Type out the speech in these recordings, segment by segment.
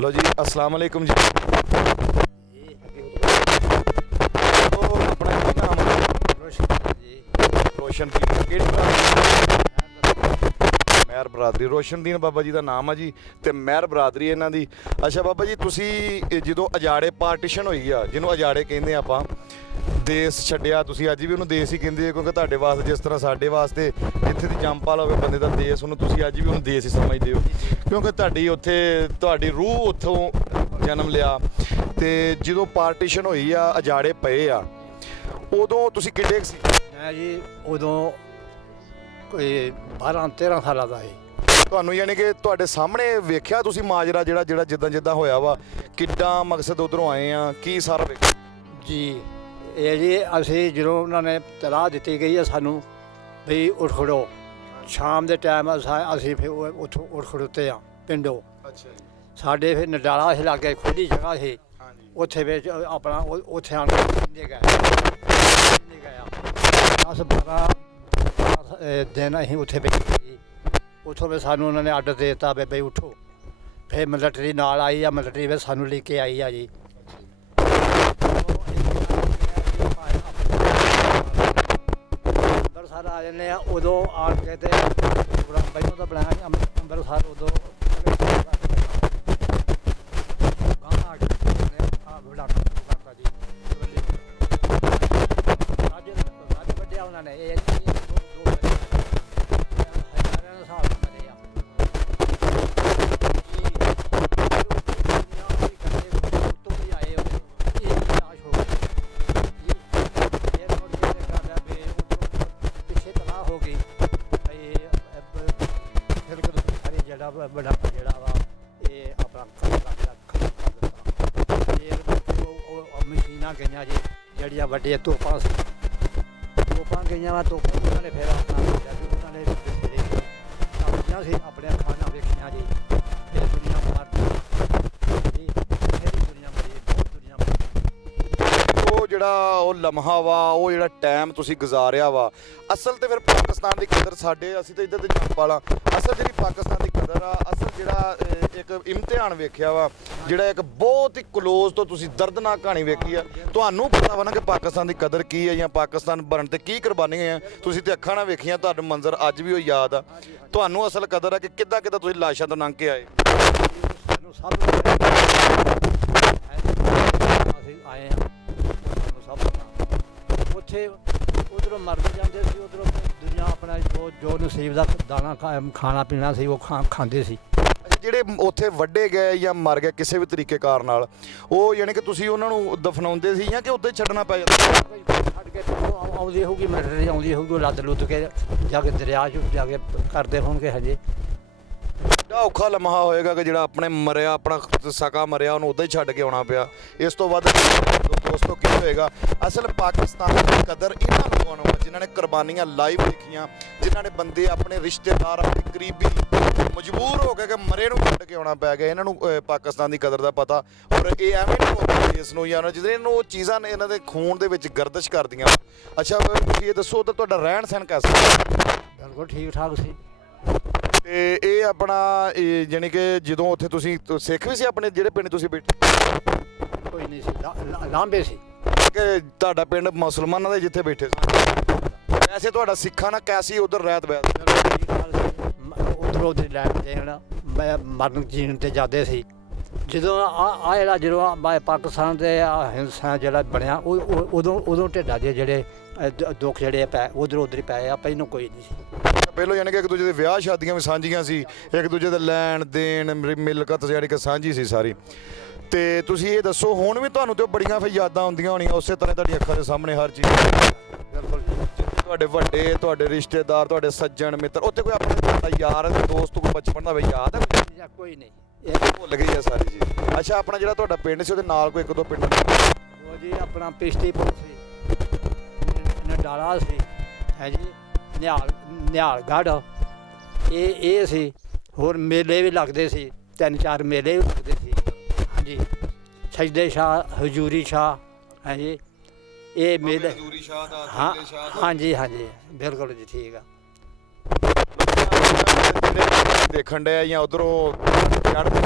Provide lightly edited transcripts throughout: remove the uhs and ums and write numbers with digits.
लो जी अस्सलाम वालेकुम जी। तो अपना की नाम है? रोशनदीन किहड़ी महर बरादरी। रोशनदीन बाबा जी का नाम है जी, तो महर बरादरी इन्हों की। अच्छा बाबा जी, तुसी जो अजाड़े पार्टीशन हुई आ, जिन्होंने अजाड़े कहते आप, देश छड्डिया तुसी, अज भी उन्होंने देश ही कहते हैं, क्योंकि तुहाडे वास्ते जिस तरह साडे वास्ते जिथे दी जंमपाल होवे बंदे दा देश, उन्होंने तुसी अज भी उन्होंने देश ही समझते हो, क्योंकि तुहाडी उत्थे तुहाडी रूह उत्थों जन्म लिया। तो जो पार्टीशन हुई आ, अजाड़े पे आ, उदों तुसी किड्डे सी? मैं जी उदों कोई 12-13 साल का है। ਤੁਹਾਨੂੰ ਯਾਨੀ ਕਿ ਤੁਹਾਡੇ ਸਾਹਮਣੇ ਵੇਖਿਆ ਤੁਸੀਂ ਮਾਜਰਾ ਜਿਹੜਾ ਜਿਹੜਾ ਜਿੱਦਾਂ ਜਿੱਦਾਂ ਹੋਇਆ ਵਾ, ਕਿੱਦਾਂ ਮਕਸਦ ਉਧਰੋਂ ਆਏ ਆ, ਕੀ ਸਾਰਾ ਵੇਖਿਆ ਜੀ? ਇਹ ਜੀ ਅਸੀਂ ਜਦੋਂ ਉਹਨਾਂ ਨੇ ਤਲਾਹ ਦਿੱਤੀ ਗਈ ਹੈ ਸਾਨੂੰ ਵੀ ਉੱਠ ਖੜੋ, ਸ਼ਾਮ ਦੇ ਟਾਈਮ ਅਸੀਂ ਫਿਰ ਉੱਥੋਂ ਉੱਠ ਖੜੋਤੇ ਆ ਪਿੰਡੋਂ। ਅੱਛਾ ਜੀ। ਸਾਡੇ ਫਿਰ ਨਡਾਲਾ ਸੀ ਲਾਗੇ, ਖੁੱਲੀ ਜਗ੍ਹਾ ਸੀ, ਉੱਥੇ ਵਿੱਚ ਆਪਣਾ ਉੱਥੇ ਆਣ ਕੇ ਪੀਂਦੇ ਗਏ 10-12 ਦਿਨ ਅਸੀਂ ਉੱਥੇ ਬੈਠੇ ਜੀ। ਉੱਥੋਂ ਫਿਰ ਸਾਨੂੰ ਉਹਨਾਂ ਨੇ ਆਰਡਰ ਦੇ ਦਿੱਤਾ ਵੀ ਬਈ ਉੱਠੋ। ਫਿਰ ਮਿਲਟਰੀ ਨਾਲ ਆਈ ਆ, ਮਿਲਟਰੀ ਫਿਰ ਸਾਨੂੰ ਲੈ ਕੇ ਆਈ ਆ ਜੀ। ਅੰਮ੍ਰਿਤਸਰ ਆ ਜਾਂਦੇ ਆ, ਉਦੋਂ ਆਣ ਕੇ ਤੇ ਪ੍ਰੋਗਰਾਮ ਪਹਿਲਾਂ ਤਾਂ ਬਣਾਇਆ ਸੀ ਅੰਮ੍ਰਿਤਸਰ, ਉਦੋਂ ਗਾਣਾ ਆ ਕੇ ਬੁਲਾਣਾ ਕਰਤਾ ਜੀ। ਰਾਜ ਵੱਡਿਆ ਉਹਨਾਂ ਨੇ ਇਹ ਦੋ ਹਜ਼ਾਰਾਂ ਦਾ ਹਿਸਾਬ ਕਰੇ ਆ। ਤੋਂ ਵੀ ਆਏ ਹੋਏ ਇਹ ਨਿਰਾਸ਼ ਹੋ ਗਏ ਜੀ। ਫਿਰ ਮੁੜ ਕੇ ਗੱਲ ਆ ਵੀ ਪਿੱਛੇ ਤਲਾਹ ਹੋ ਗਈ ਫਿਰ ਸਾਰੇ ਜਿਹੜਾ ਬੜਾ ਜਿਹੜਾ ਵਾ ਇਹ ਆਪਣਾ ਉਹ ਮਸ਼ੀਨਾਂ ਗਈਆਂ ਜੀ, ਜਿਹੜੀਆਂ ਵੱਡੀਆਂ ਤੋਪਾਂ ਸੀ, ਤੋਪਾਂ ਗਈਆਂ ਵਾ। ਤੋਪਾਂ ਉਹਨਾਂ ਨੇ ਫਿਰ ਆਪਣਾ ਉਹਨਾਂ ਨੇ ਆਪਣੀਆਂ ਸੀ, ਆਪਣੇ ਅੱਖਾਂ ਨਾਲ ਵੇਖੀਆਂ ਜੀ। ਫਿਰ ਦੁਨੀਆ ਮਾਰ ਜੀ, ਫਿਰ ਦੁਨੀਆ ਮਰੀ, ਬਹੁਤ ਦੁਨੀਆ ਮਰੀ। ਉਹ ਜਿਹੜਾ ਉਹ ਲਮਹਾ ਵਾ, ਉਹ ਜਿਹੜਾ ਟਾਈਮ ਤੁਸੀਂ ਗੁਜ਼ਾਰਿਆ ਵਾ, ਅਸਲ ਤੇ ਫਿਰ ਪਾਕਿਸਤਾਨ ਦੀ ਕਦਰ ਸਾਡੇ, ਅਸੀਂ ਤਾਂ ਇੱਧਰ ਦੇ ਜੰਮਪਾਲਾਂ, ਅਸਲ ਜਿਹੜੀ ਪਾਕਿਸਤਾਨ ਦੀ ਕਦਰ ਆ, ਅਸਲ ਜਿਹੜਾ ਇੱਕ ਇਮਤਿਹਾਨ ਵੇਖਿਆ ਵਾ, ਜਿਹੜਾ ਇੱਕ ਬਹੁਤ ਹੀ ਕਲੋਜ਼ ਤੋਂ ਤੁਸੀਂ ਦਰਦਨਾਕ ਕਹਾਣੀ ਵੇਖੀ ਆ। ਤੁਹਾਨੂੰ ਪਤਾ ਵਾ ਨਾ ਕਿ ਪਾਕਿਸਤਾਨ ਦੀ ਕਦਰ ਕੀ ਹੈ, ਜਾਂ ਪਾਕਿਸਤਾਨ ਬਣਨ ਤੇ ਕੀ ਕੁਰਬਾਨੀਆਂ ਆ, ਤੁਸੀਂ ਤੇ ਅੱਖਾਂ ਨਾਲ ਵੇਖੀਆਂ, ਤੁਹਾਨੂੰ ਮੰਜ਼ਰ ਅੱਜ ਵੀ ਉਹ ਯਾਦ ਆ। ਤੁਹਾਨੂੰ ਅਸਲ ਕਦਰ ਆ ਕਿ ਕਿੱਦਾਂ ਕਿੱਦਾਂ ਤੁਸੀਂ ਲਾਸ਼ਾਂ ਤੋਂ ਲੰਘ ਕੇ ਆਏ। ਸਾਨੂੰ ਸਭ ਅਸੀਂ ਆਏ ਹਾਂ, ਸਾਨੂੰ ਸਭ ਉੱਥੇ ਉਧਰੋਂ ਮਰਦੇ ਜਾਂਦੇ ਸੀ, ਉਧਰੋਂ ਦੁਨੀਆ ਆਪਣਾ ਜੋ ਨਸੀਬ ਦਾ ਦਾਣਾ ਖਾਣਾ ਪੀਣਾ ਸੀ ਉਹ ਖਾਂਦੇ ਸੀ। ਜਿਹੜੇ ਉੱਥੇ ਵੱਡੇ ਗਏ ਜਾਂ ਮਰ ਗਏ ਕਿਸੇ ਵੀ ਤਰੀਕੇ ਕਾਰ ਨਾਲ, ਉਹ ਯਾਨੀ ਕਿ ਤੁਸੀਂ ਉਹਨਾਂ ਨੂੰ ਦਫਨਾਉਂਦੇ ਸੀ ਜਾਂ ਕਿ ਉੱਥੇ ਛੱਡਣਾ ਪੈ ਜਾਂਦਾ? ਛੱਡ ਕੇ ਆਉਂਦੀ ਹੋਊਗੀ, ਮਿਲਟਰੀ ਆਉਂਦੀ ਹੋਊਗੀ, ਲੱਦ ਲੁੱਦ ਕੇ ਜਾ ਕੇ ਦਰਿਆ 'ਚ ਜਾ ਕੇ ਕਰਦੇ ਹੋਣਗੇ। ਹਜੇ ਬੜਾ ਔਖਾ ਲਮਹਾ ਹੋਏਗਾ ਕਿ ਜਿਹੜਾ ਆਪਣੇ ਮਰਿਆ, ਆਪਣਾ ਸਕਾ ਮਰਿਆ, ਉਹਨੂੰ ਉੱਦਾਂ ਹੀ ਛੱਡ ਕੇ ਆਉਣਾ ਪਿਆ। ਇਸ ਤੋਂ ਵੱਧ ਦੋਸਤੋ ਕੀ ਹੋਏਗਾ? ਅਸਲ ਪਾਕਿਸਤਾਨ ਦੀ ਕਦਰ ਇਹਨਾਂ ਲੋਕਾਂ ਨੂੰ, ਜਿਨ੍ਹਾਂ ਨੇ ਕੁਰਬਾਨੀਆਂ ਲਾਈਵ ਦੇਖੀਆਂ, ਜਿਨ੍ਹਾਂ ਨੇ ਬੰਦੇ ਆਪਣੇ ਰਿਸ਼ਤੇਦਾਰ, ਆਪਣੇ ਕਰੀਬੀ ਮਜਬੂਰ ਹੋ ਕੇ ਕਿ ਮਰੇ ਨੂੰ ਛੱਡ ਕੇ ਆਉਣਾ ਪੈ ਗਿਆ, ਇਹਨਾਂ ਨੂੰ ਪਾਕਿਸਤਾਨ ਦੀ ਕਦਰ ਦਾ ਪਤਾ। ਔਰ ਇਹ ਐਵੇਂ ਨਹੀਂ ਹੁੰਦਾ ਇਸ ਨੂੰ, ਜਾਂ ਜਿਹਦੇ ਨੂੰ ਉਹ ਚੀਜ਼ਾਂ ਨੇ ਇਹਨਾਂ ਦੇ ਖੂਨ ਦੇ ਵਿੱਚ ਗਰਦਸ਼ ਕਰਦੀਆਂ। ਅੱਛਾ ਤੁਸੀਂ ਇਹ ਦੱਸੋ ਤਾਂ ਤੁਹਾਡਾ ਰਹਿਣ ਸਹਿਣ ਕੈਸਾ? ਬਿਲਕੁਲ ਠੀਕ ਠਾਕ ਸੀ। ਤੇ ਇਹ ਆਪਣਾ ਜਾਣੀ ਕਿ ਜਦੋਂ ਉੱਥੇ ਤੁਸੀਂ ਸਿੱਖ ਵੀ ਸੀ ਆਪਣੇ ਜਿਹੜੇ ਪਿੰਡ ਤੁਸੀਂ ਬੈਠੇ? ਕੋਈ ਨਹੀਂ ਸੀ, ਲਾਂਬੇ ਸੀ ਕਿ ਤੁਹਾਡਾ ਪਿੰਡ ਮੁਸਲਮਾਨਾਂ ਦੇ ਜਿੱਥੇ ਬੈਠੇ ਸੀ? ਵੈਸੇ ਤੁਹਾਡਾ ਸਿੱਖਾਂ ਨਾਲ ਕੈਸੀ ਉਧਰ ਰਹਿਤ ਬੈਠ? ਉਧਰੋਂ ਦੀ ਲੈ ਕੇ ਦੇਣ ਮਰਨ ਜੀਣ ਤੇ ਜਾਂਦੇ ਸੀ। ਜਦੋਂ ਆ ਜਿਹੜਾ ਜਦੋਂ ਪਾਕਿਸਤਾਨ ਦੇ ਹਿੰਸਾ ਜਿਹੜਾ ਬਣਿਆ, ਉਦੋਂ ਢਿੱਡਾਂ ਦੇ ਜਿਹੜੇ ਦੁੱਖ ਜਿਹੜੇ ਪੈ ਉਧਰ ਹੀ ਪਏ ਆ, ਪਹਿਲੋਂ ਕੋਈ ਨਹੀਂ ਸੀ। ਪਹਿਲੋਂ ਯਾਨੀ ਕਿ ਇੱਕ ਦੂਜੇ ਦੇ ਵਿਆਹ ਸ਼ਾਦੀਆਂ ਵੀ ਸਾਂਝੀਆਂ ਸੀ, ਇੱਕ ਦੂਜੇ ਦੇ ਲੈਣ ਦੇਣ ਮਿਲਕਤ ਜਿਹੜੀ ਕਿ ਸਾਂਝੀ ਸੀ ਸਾਰੀ। ਤੇ ਤੁਸੀਂ ਇਹ ਦੱਸੋ, ਹੁਣ ਵੀ ਤੁਹਾਨੂੰ ਤੇ ਬੜੀਆਂ ਫਿਰ ਯਾਦਾਂ ਆਉਂਦੀਆਂ ਹੋਣੀਆਂ ਉਸੇ ਤਰ੍ਹਾਂ ਤੁਹਾਡੀ ਅੱਖਾਂ ਦੇ ਸਾਹਮਣੇ ਹਰ ਚੀਜ਼? ਬਿਲਕੁਲ। ਤੁਹਾਡੇ ਵੱਡੇ, ਤੁਹਾਡੇ ਰਿਸ਼ਤੇਦਾਰ, ਤੁਹਾਡੇ ਸੱਜਣ ਮਿੱਤਰ, ਉੱਥੇ ਕੋਈ ਆਪਣੇ ਤੁਹਾਡਾ ਯਾਰ ਦੋਸਤ ਕੋਈ ਬਚਪਨ ਦਾ ਯਾਦ ਹੈ? ਕੋਈ ਨਹੀਂ, ਇਹ ਭੁੱਲ ਗਈ ਆ ਸਾਰੀ ਚੀਜ਼। ਅੱਛਾ ਆਪਣਾ ਜਿਹੜਾ ਤੁਹਾਡਾ ਪਿੰਡ ਸੀ, ਉਹਦੇ ਨਾਲ ਕੋਈ ਇੱਕ ਦੋ ਪਿੰਡ? ਉਹ ਜੀ ਆਪਣਾ ਪਿਸ਼ਤੀਪੁਰ ਸੀ, ਨਡਾਲਾ ਸੀ, ਹੈ ਜੀ, ਨਿਹਾਲਗੜ੍ਹ ਇਹ ਸੀ। ਹੋਰ ਮੇਲੇ ਵੀ ਲੱਗਦੇ ਸੀ, 3-4 ਮੇਲੇ ਵੀ ਲੱਗਦੇ ਸੀ। ਹਾਂਜੀ, ਸਜਦੇ ਸ਼ਾਹ, ਹਜ਼ੂਰੀ ਸ਼ਾਹ, ਹੈ ਜੀ, ਇਹ ਮੇਲੇ। ਹਾਂ ਹਾਂਜੀ ਹਾਂਜੀ ਬਿਲਕੁਲ ਜੀ, ਠੀਕ ਆ। ਦੇਖਣ ਡਿਆ ਜਾਂ ਉਧਰੋਂ ਚੜ੍ਹਦੇ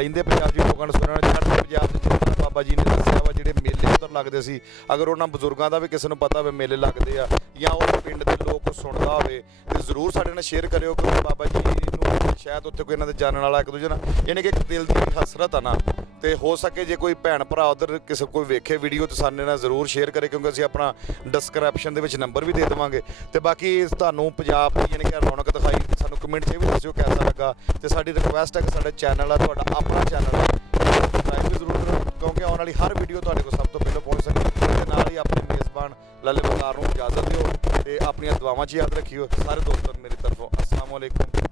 ਲਹਿੰਦੇ ਪੰਜਾਬ ਦੇ ਲੋਕਾਂ ਨੂੰ ਸੁਣਨਾ, ਚੜ੍ਹਦੇ ਪੰਜਾਬ ਦੇ ਜਿਸ ਤਰ੍ਹਾਂ ਬਾਬਾ ਜੀ ਨੇ ਦੱਸਿਆ ਵਾ ਜਿਹੜੇ ਮੇਲੇ ਉੱਧਰ ਲੱਗਦੇ ਸੀ, ਅਗਰ ਉਹਨਾਂ ਬਜ਼ੁਰਗਾਂ ਦਾ ਵੀ ਕਿਸੇ ਨੂੰ ਪਤਾ ਹੋਵੇ ਮੇਲੇ ਲੱਗਦੇ ਆ ਜਾਂ ਉਸ ਪਿੰਡ ਦੇ ਲੋਕ ਸੁਣਦਾ ਹੋਵੇ ਤੇ ਜ਼ਰੂਰ ਸਾਡੇ ਨਾਲ ਸ਼ੇਅਰ ਕਰਿਓ, ਕਿਉਂਕਿ ਬਾਬਾ ਜੀ ਨੂੰ ਸ਼ਾਇਦ ਉੱਥੇ ਕੋਈ ਇਹਨਾਂ ਦੇ ਜਾਣਨ ਵਾਲਾ ਇੱਕ ਦੂਜੇ ਨਾਲ, ਯਾਨੀ ਕਿ ਇੱਕ ਦਿਲ ਦੀ ਹਸਰਤ ਆ ਨਾ। ਤੇ ਹੋ ਸਕੇ ਜੇ ਕੋਈ ਭੈਣ ਭਰਾ ਉਧਰ ਕਿਸੇ ਕੋਈ ਵੇਖੇ ਵੀਡੀਓ ਤੇ ਸਾਡੇ ਨਾਲ ਜ਼ਰੂਰ ਸ਼ੇਅਰ ਕਰੇ, ਕਿਉਂਕਿ ਅਸੀਂ ਆਪਣਾ ਡਿਸਕ੍ਰਿਪਸ਼ਨ ਦੇ ਵਿੱਚ ਨੰਬਰ ਵੀ ਦੇ ਦੇਵਾਂਗੇ। ਤੇ ਬਾਕੀ ਤੁਹਾਨੂੰ ਪੰਜਾਬ ਦੀ ਯਾਨੀ ਕਿ ਰੌਣਕ ਦਿਖਾਈ, ਸਾਨੂੰ ਕਮੈਂਟ 'ਚ ਵੀ ਦੱਸਿਓ ਕਿਹਦਾ ਲੱਗਾ। ਤੇ ਸਾਡੀ ਰਿਕੁਐਸਟ ਹੈ ਕਿ ਸਾਡਾ ਚੈਨਲ ਆ, ਤੁਹਾਡਾ ਆਪਣਾ ਚੈਨਲ ਹੈ, ਸਬਸਕ੍ਰਾਈਬ ਵੀ ਜ਼ਰੂਰ ਕਰੋ, ਕਿਉਂਕਿ ਆਉਣ ਵਾਲੀ ਹਰ ਵੀਡੀਓ ਤੁਹਾਡੇ ਕੋਲ ਸਭ ਤੋਂ ਪਹਿਲਾਂ ਪਹੁੰਚ ਸਕੇ। ਤੇ ਨਾਲ ਹੀ ਆਪਣੇ ਮੇਜ਼ਬਾਨ ਲੱਲੇ ਬਕਾਰ ਨੂੰ ਇਜਾਜ਼ਤ ਦਿਓ ਤੇ ਆਪਣੀਆਂ ਦੁਆਵਾਂ 'ਚ ਯਾਦ ਰੱਖਿਓ। ਸਾਰੇ ਦੋਸਤਾਂ ਨੂੰ ਮੇਰੀ ਤਰਫੋਂ ਅਸਲਾਮ ਵਾਲੇਕੁਮ।